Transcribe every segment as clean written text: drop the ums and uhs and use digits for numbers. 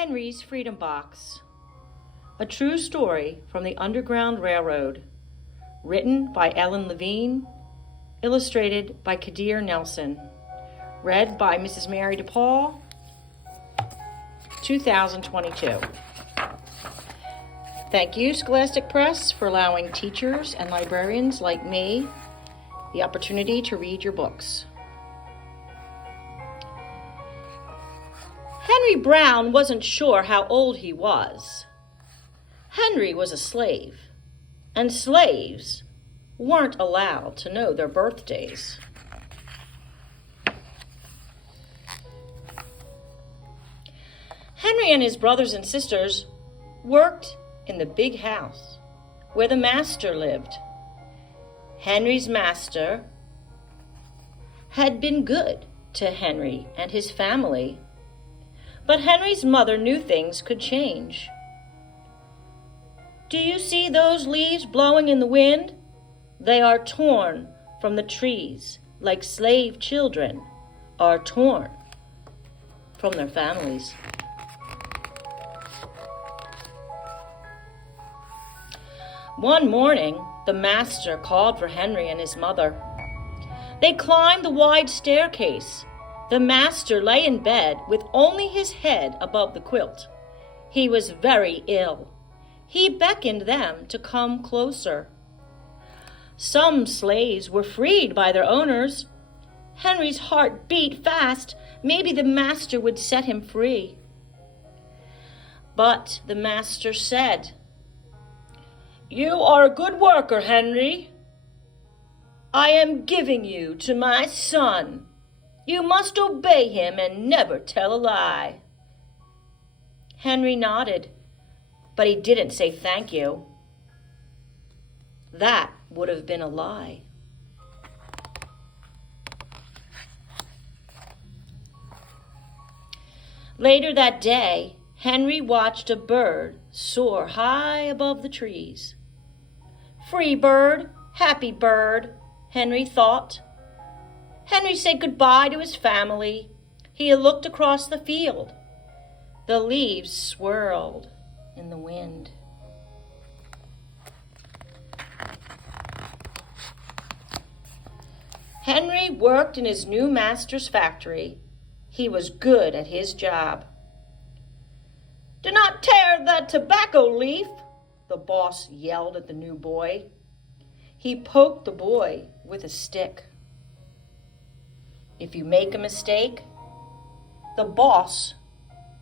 Henry's Freedom Box. A true story from the Underground Railroad. Written by Ellen Levine. Illustrated by Kadir Nelson. Read by Mrs. Mary DePaul. 2022. Thank you, Scholastic Press, for allowing teachers and librarians like me the opportunity to read your books. Henry Brown wasn't sure how old he was. Henry was a slave, and slaves weren't allowed to know their birthdays. Henry and his brothers and sisters worked in the big house where the master lived. Henry's master had been good to Henry and his family, but Henry's mother knew things could change. "Do you see those leaves blowing in the wind? They are torn from the trees, like slave children are torn from their families." One morning, the master called for Henry and his mother. They climbed the wide staircase. The master lay in bed with only his head above the quilt. He was very ill. He beckoned them to come closer. Some slaves were freed by their owners. Henry's heart beat fast. Maybe the master would set him free. But the master said, "You are a good worker, Henry. I am giving you to my son. You must obey him and never tell a lie." Henry nodded, but he didn't say thank you. That would have been a lie. Later that day, Henry watched a bird soar high above the trees. "Free bird, happy bird," Henry thought. Henry said goodbye to his family. He looked across the field. The leaves swirled in the wind. Henry worked in his new master's factory. He was good at his job. "Do not tear that tobacco leaf," the boss yelled at the new boy. He poked the boy with a stick. If you make a mistake, the boss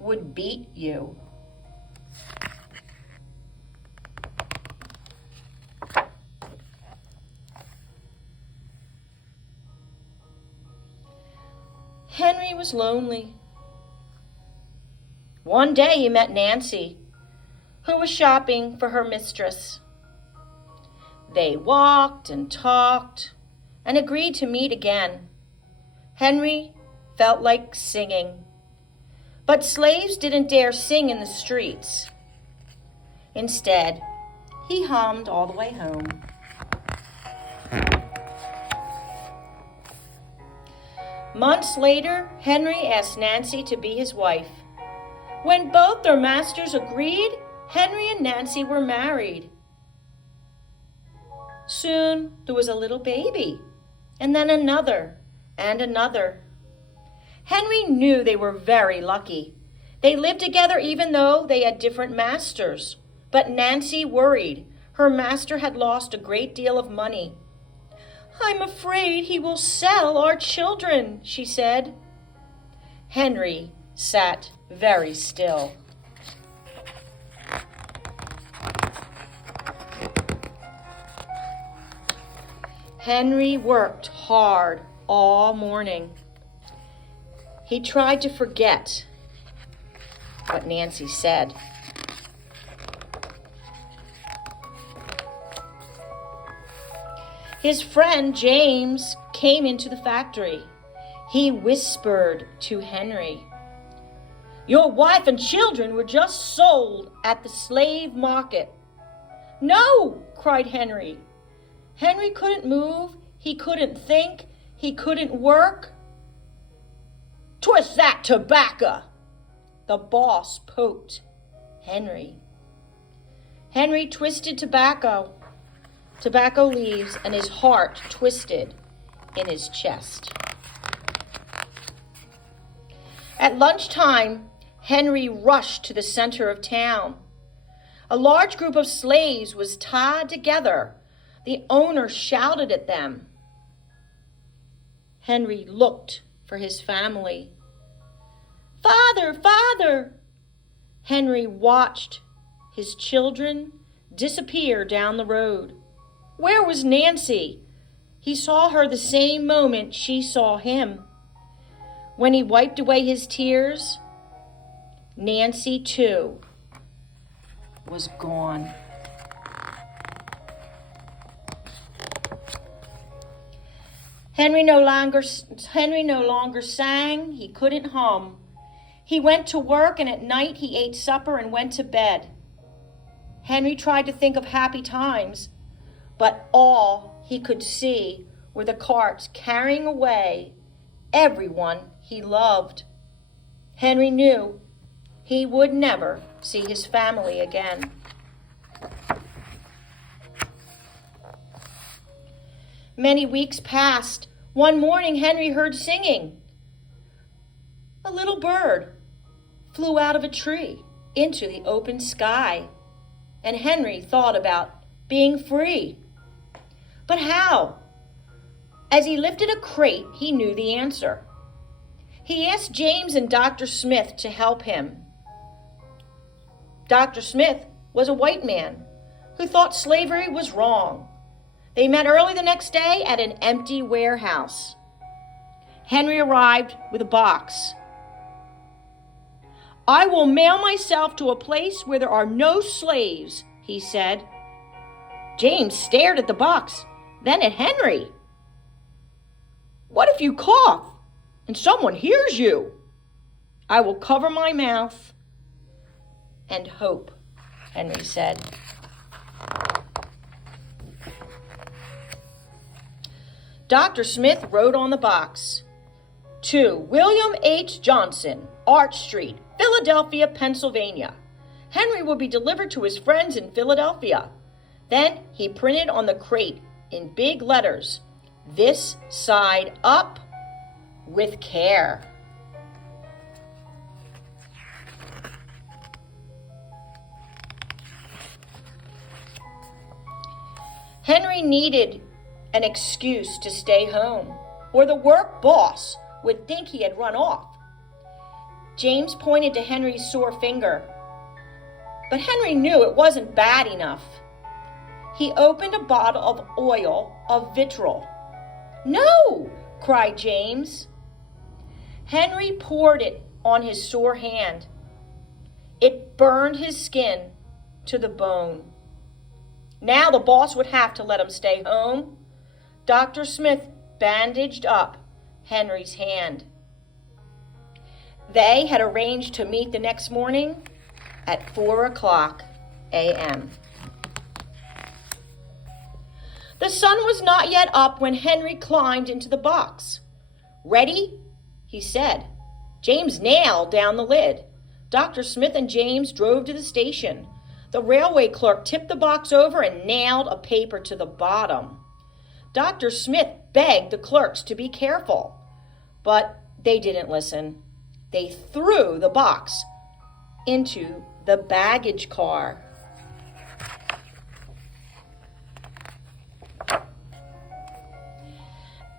would beat you. Henry was lonely. One day he met Nancy, who was shopping for her mistress. They walked and talked and agreed to meet again. Henry felt like singing, but slaves didn't dare sing in the streets. Instead, he hummed all the way home. Months later, Henry asked Nancy to be his wife. When both their masters agreed, Henry and Nancy were married. Soon there was a little baby, and then another and another. Henry knew they were very lucky. They lived together even though they had different masters. But Nancy worried. Her master had lost a great deal of money. "I'm afraid he will sell our children," she said. Henry sat very still. Henry worked hard all morning. He tried to forget what Nancy said. His friend James came into the factory. He whispered to Henry, "Your wife and children were just sold at the slave market." "No!" cried Henry. Henry couldn't move, he couldn't think, he couldn't work. "Twist that tobacco!" The boss poked Henry. Henry twisted tobacco leaves, and his heart twisted in his chest. At lunchtime, Henry rushed to the center of town. A large group of slaves was tied together. The owner shouted at them. Henry looked for his family. "Father, Father!" Henry watched his children disappear down the road. Where was Nancy? He saw her the same moment she saw him. When he wiped away his tears, Nancy, too, was gone. Henry no longer sang. He couldn't hum. He went to work, and at night he ate supper and went to bed. Henry tried to think of happy times, but all he could see were the carts carrying away everyone he loved. Henry knew he would never see his family again. Many weeks passed. One morning, Henry heard singing. A little bird flew out of a tree into the open sky, and Henry thought about being free. But how? As he lifted a crate, he knew the answer. He asked James and Dr. Smith to help him. Dr. Smith was a white man who thought slavery was wrong. They met early the next day at an empty warehouse. Henry arrived with a box. "I will mail myself to a place where there are no slaves," he said. James stared at the box, then at Henry. "What if you cough and someone hears you?" "I will cover my mouth and hope," Henry said. Dr. Smith wrote on the box, "To William H. Johnson, Arch Street, Philadelphia, Pennsylvania. Henry will be delivered to his friends in Philadelphia." Then he printed on the crate in big letters, "This side up with care." Henry needed an excuse to stay home, or the work boss would think he had run off. James pointed to Henry's sore finger, but Henry knew it wasn't bad enough. He opened a bottle of oil of vitriol. "No!" cried James. Henry poured it on his sore hand. It burned his skin to the bone. Now the boss would have to let him stay home. Dr. Smith bandaged up Henry's hand. They had arranged to meet the next morning at 4:00 a.m. The sun was not yet up when Henry climbed into the box. "Ready?" he said. James nailed down the lid. Dr. Smith and James drove to the station. The railway clerk tipped the box over and nailed a paper to the bottom. Dr. Smith begged the clerks to be careful, but they didn't listen. They threw the box into the baggage car.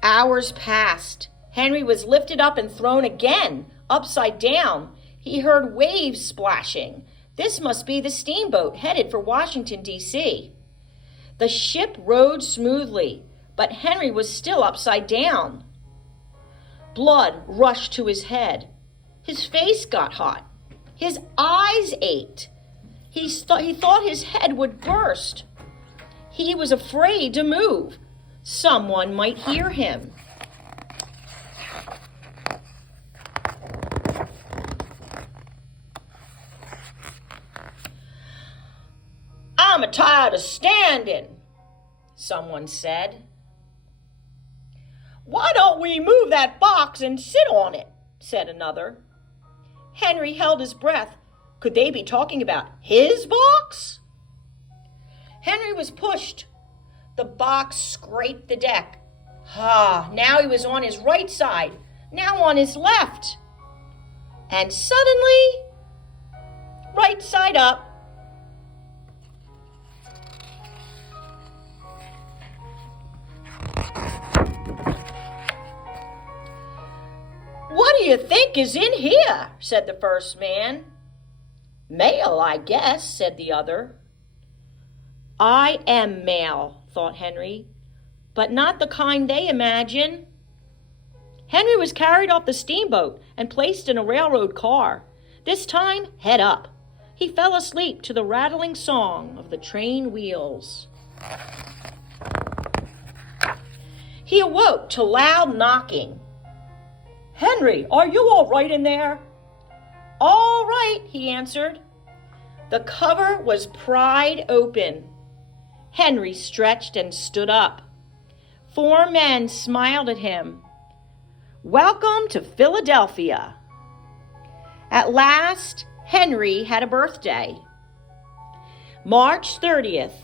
Hours passed. Henry was lifted up and thrown again, upside down. He heard waves splashing. This must be the steamboat headed for Washington, D.C. The ship rode smoothly, but Henry was still upside down. Blood rushed to his head. His face got hot. His eyes ached. He thought his head would burst. He was afraid to move. Someone might hear him. "I'm tired of standing," someone said. "Why don't we move that box and sit on it?" said another. Henry held his breath. Could they be talking about his box? Henry was pushed. The box scraped the deck. Now he was on his right side, now on his left. And suddenly, right side up, "What do you think is in here?" said the first man. "Mail, I guess," said the other. "I am mail," thought Henry, "but not the kind they imagine." Henry was carried off the steamboat and placed in a railroad car, this time head up. He fell asleep to the rattling song of the train wheels. He awoke to loud knocking. "Henry, are you all right in there?" "All right," he answered. The cover was pried open. Henry stretched and stood up. 4 men smiled at him. "Welcome to Philadelphia." At last, Henry had a birthday. March 30th,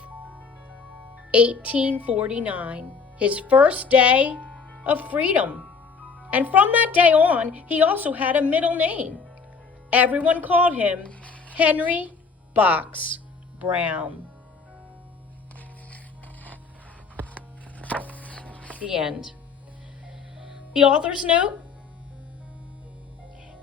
1849, his first day of freedom. And from that day on, he also had a middle name. Everyone called him Henry Box Brown. The end. The author's note: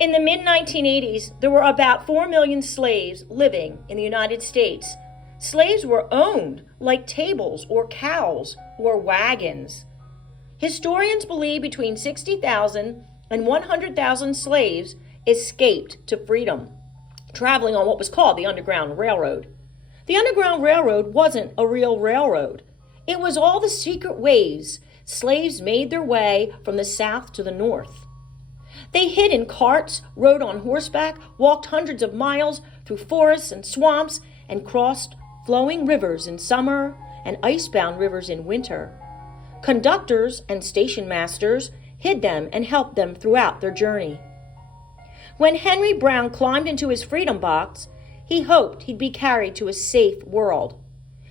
in the mid-1980s, there were about 4 million slaves living in the United States. Slaves were owned like tables or cows or wagons. Historians believe between 60,000 and 100,000 slaves escaped to freedom, traveling on what was called the Underground Railroad. The Underground Railroad wasn't a real railroad. It was all the secret ways slaves made their way from the south to the north. They hid in carts, rode on horseback, walked hundreds of miles through forests and swamps, and crossed flowing rivers in summer and icebound rivers in winter. Conductors and station masters hid them and helped them throughout their journey. When Henry Brown climbed into his freedom box, he hoped he'd be carried to a safe world.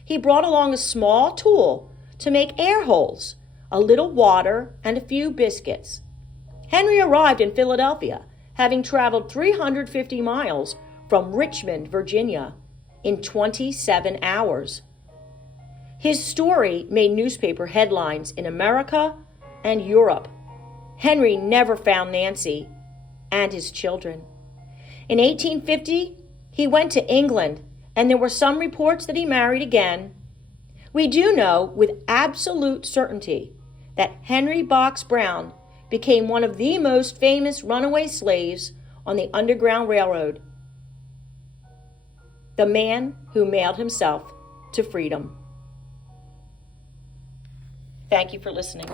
He brought along a small tool to make air holes, a little water, and a few biscuits. Henry arrived in Philadelphia, having traveled 350 miles from Richmond, Virginia, in 27 hours. His story made newspaper headlines in America and Europe. Henry never found Nancy and his children. In 1850, he went to England, and there were some reports that he married again. We do know with absolute certainty that Henry Box Brown became one of the most famous runaway slaves on the Underground Railroad. The man who mailed himself to freedom. Thank you for listening.